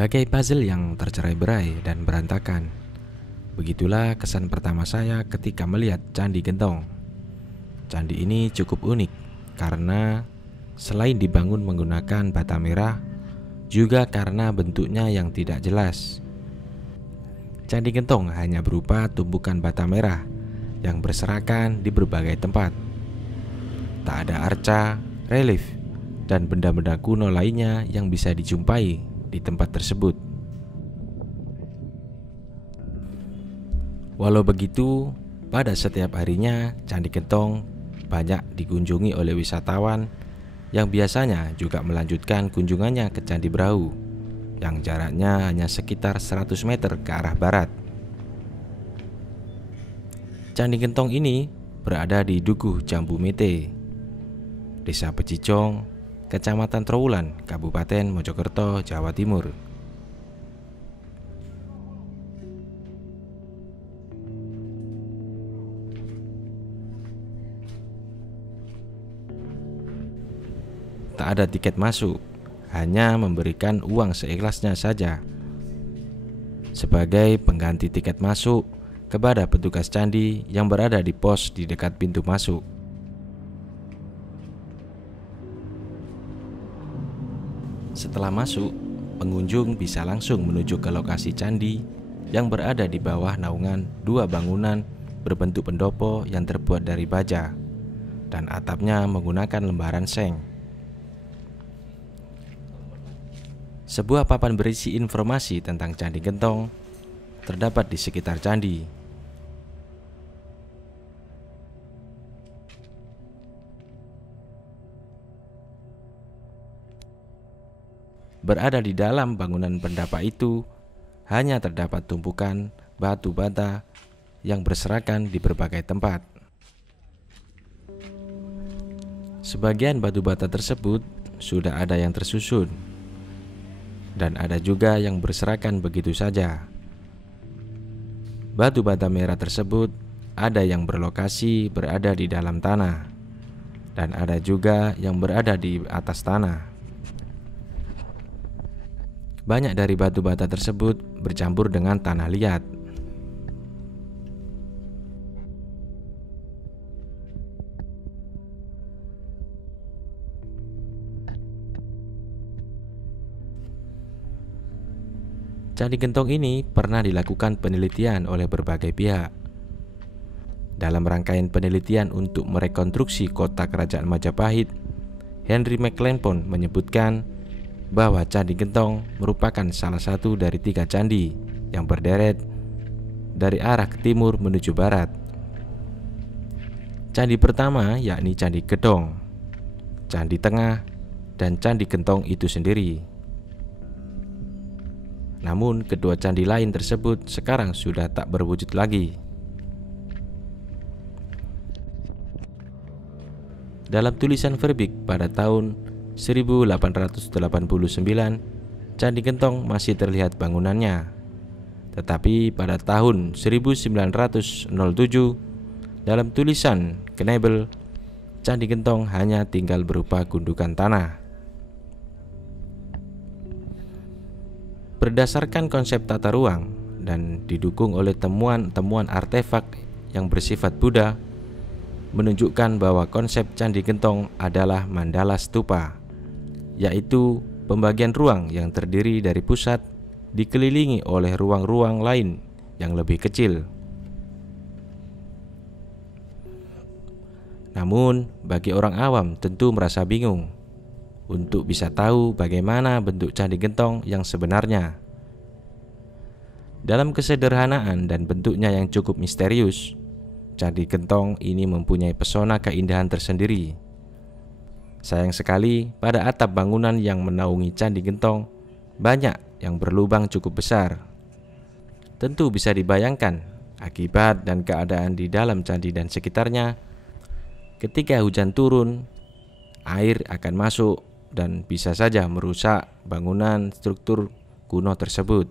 Bagai puzzle yang tercerai-berai dan berantakan. Begitulah kesan pertama saya ketika melihat Candi Gentong. Candi ini cukup unik karena selain dibangun menggunakan bata merah, juga karena bentuknya yang tidak jelas. Candi Gentong hanya berupa tumpukan bata merah yang berserakan di berbagai tempat. Tak ada arca, relief, dan benda-benda kuno lainnya yang bisa dijumpai di tempat tersebut. Walau begitu, pada setiap harinya Candi Gentong banyak dikunjungi oleh wisatawan yang biasanya juga melanjutkan kunjungannya ke Candi Brau yang jaraknya hanya sekitar 100 meter ke arah barat. Candi Gentong ini berada di Dukuh Jambu Mete, Desa Becicong, Kecamatan Trowulan, Kabupaten Mojokerto, Jawa Timur. Tak ada tiket masuk, hanya memberikan uang seikhlasnya saja sebagai pengganti tiket masuk kepada petugas candi yang berada di pos di dekat pintu masuk. Setelah masuk, pengunjung bisa langsung menuju ke lokasi candi yang berada di bawah naungan dua bangunan berbentuk pendopo yang terbuat dari baja dan atapnya menggunakan lembaran seng. Sebuah papan berisi informasi tentang Candi Gentong terdapat di sekitar candi. Berada di dalam bangunan pendapa itu hanya terdapat tumpukan batu bata yang berserakan di berbagai tempat. Sebagian batu bata tersebut sudah ada yang tersusun, dan ada juga yang berserakan begitu saja. Batu bata merah tersebut ada yang berlokasi berada di dalam tanah, dan ada juga yang berada di atas tanah. Banyak dari batu bata tersebut bercampur dengan tanah liat. Candi Gentong ini pernah dilakukan penelitian oleh berbagai pihak. Dalam rangkaian penelitian untuk merekonstruksi kota kerajaan Majapahit, Henry McLempon menyebutkan bahwa Candi Gentong merupakan salah satu dari 3 candi yang berderet dari arah ke timur menuju barat. Candi pertama yakni Candi Gedong, Candi Tengah, dan Candi Gentong itu sendiri. Namun kedua candi lain tersebut sekarang sudah tak berwujud lagi. Dalam tulisan verbik pada tahun 1889, Candi Gentong masih terlihat bangunannya. Tetapi pada tahun 1907, dalam tulisan Knebel, Candi Gentong hanya tinggal berupa gundukan tanah. Berdasarkan konsep tata ruang dan didukung oleh temuan-temuan artefak yang bersifat Buddha, menunjukkan bahwa konsep Candi Gentong adalah mandala stupa, yaitu pembagian ruang yang terdiri dari pusat dikelilingi oleh ruang-ruang lain yang lebih kecil. Namun, bagi orang awam tentu merasa bingung untuk bisa tahu bagaimana bentuk Candi Gentong yang sebenarnya. Dalam kesederhanaan dan bentuknya yang cukup misterius, Candi Gentong ini mempunyai pesona keindahan tersendiri. Sayang sekali, pada atap bangunan yang menaungi Candi Gentong banyak yang berlubang cukup besar. Tentu bisa dibayangkan akibat dan keadaan di dalam candi dan sekitarnya. Ketika hujan turun, air akan masuk dan bisa saja merusak bangunan struktur kuno tersebut.